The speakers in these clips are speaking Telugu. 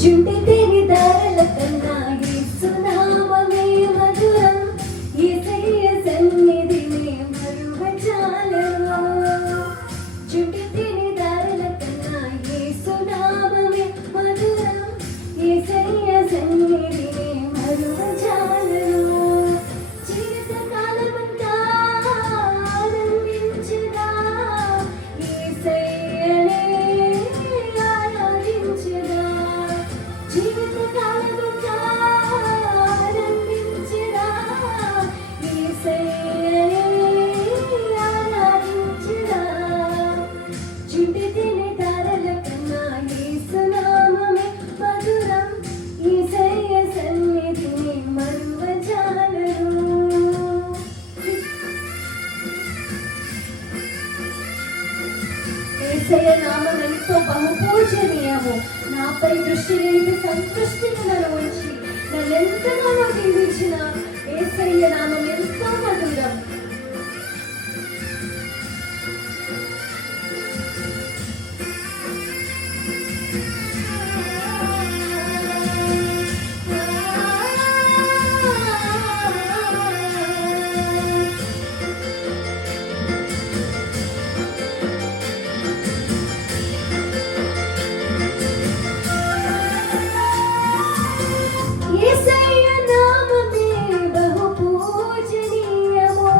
జుంటి తేని దారల కన్నా యేసు నామమే మధురం, యేసయ్య సన్నిధిని మరువజాలరు. జుంటి తేని దారల కన్నా యేసు నామమే మధురం, యేసయ్య సన్నిధిని మరువజాలరు. జీవితకాలమంతా ఆనందించుదా, యేసయ్యనే ఆరాధించుదా. జీవితకాలమంతా ఆనందించుదా, యేసయ్యనే ఆరాధించుదా. చుంటి తిని దారల కన్నా యేసు నామమే మధురం, యేసయ్య సన్నిధిని మరువజాలరు. యేసయ్య నామం ఎంతో బహుపూజనీయము. నాపై దృష్టి నిలిపి సంతృష్టిని నన్ను ఉంచి నన్నెంతగానో దీవించిన యేసయ్య నామం ఎంతో మధురం. యేసయ్య నామమే బహుపూజనీయము.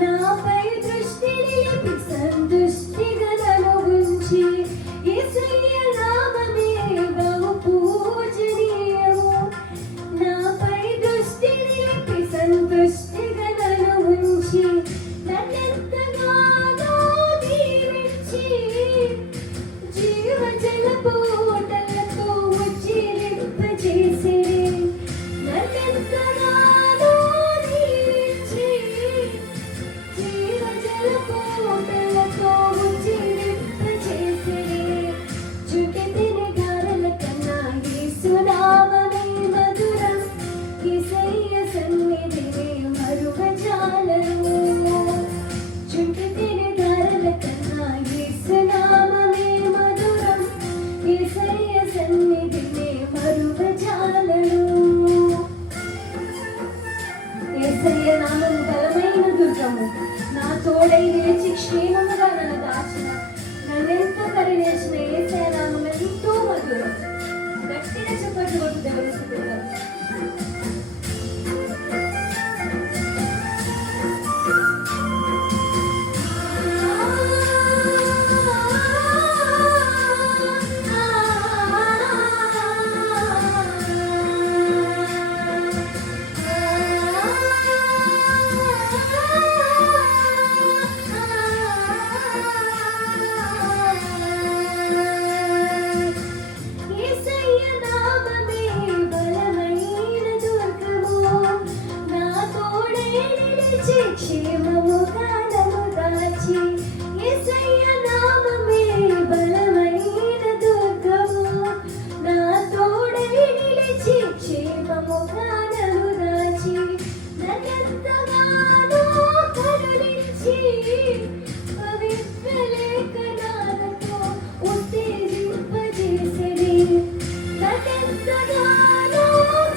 నాపై దృష్టి నిలిపి సంతుష్టిగా నన్ను ఉంచి యేసయ్య నామమే బహుపూజనీయము. నాపై దృష్టి నిలిపి సంతుష్టిగా నన్ను ఉంచి నన్నెంతగానో దీవించి జీవజలపు ఊటలతో ఉజ్జీవింపజేసే. నన్నెంతగానో దీవించి జీవజలపు ఊటలతో ఉజ్జీవింపజేసే. చుంటి తిని దారల కన్నా యేసు నామమే మధురం, యేసయ్య సన్నిధిని మరువజాలరు. చుంటి తిని దారల కన్నా యేసు నామమే మధురం, యేసయ్య సన్నిధిని మరువజాలరు. యేసయ్య నామము బలమైన దుర్గము, నా తోడై నిలిచి క్షేమముగా నన్ను దాచిన, నన్నెంతో కరుణించిన యేసయ్య నామం ఎంతో మధురం. గట్టిగా చెప్పండి కొట్టు దేవుని స్తుతిద్దాం. యేసయ్య నామమే బలమైన దుర్గము, నా తోడై నిలిచి క్షేమముగా నన్ను దాచి. యేసయ్య నామమే బలమైన దుర్గము, నా తోడై నిలిచి క్షేమముగా నన్ను దాచి. నన్నెంతగానో కరుణించి పవిత్ర లేఖనాలతో ఉత్తేజింపజేసెడి. నన్నెంతగానో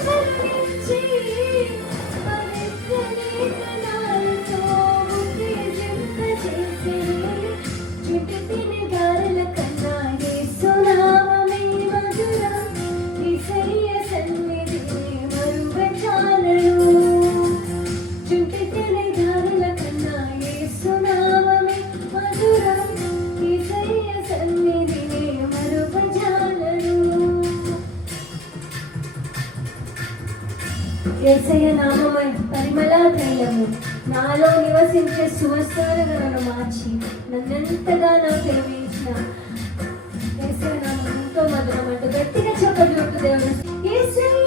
కరుణించి పవిత్ర లేఖనాలతో ఉత్తేజింపజేసెడి. చుంటి తిని దారల కన్నా యేసు నామమే మధురం, యేసయ్య సన్నిధిని మరువజాలరు. చుంటి తిని దారల కన్నా యేసు నామమే మధురం, యేసయ్య సన్నిధిని మరువజాలరు. యేసయ్య నామమే పరిమళ తైలము, నాలో నివసించే సువస్త్రాలుగా నన్ను మార్చి నన్నెంతగానో ప్రేమించిన యేసయ్య నామం ఎంతో మధురం అంటూ గట్టిగా చెప్పండి దేవుని. యేసయ్య